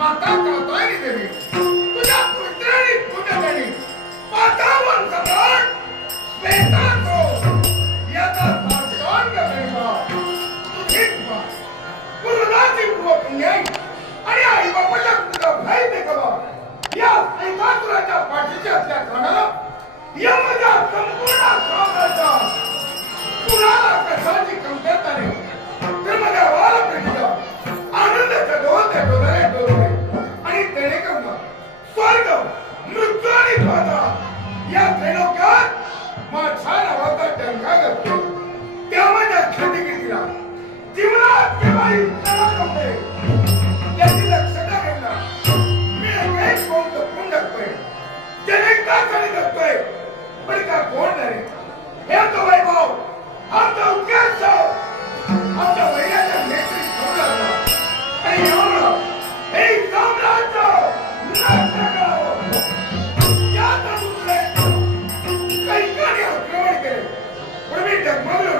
माता कातारी देवी तुझ्या पुत्राने पूजा केली माता वन सम्राट श्वेतांगो याचा भाषण करेल तुझी कृपा तेव्हा घेतला जीवनात केव्हा तडा नव्हते याची दक्षता घेतला मी एक कोण जपून टाकतोय चाली जगतोय पण का कोण नाही हे तो वैभव आमचा उद्देश आमच्या वैराच्या नेत्री ठेवला आणि एवढं हे साम्राज्य नष्ट करावं कैकाने आक्रमण केले पण मी डगमगलो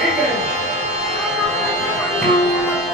Amen.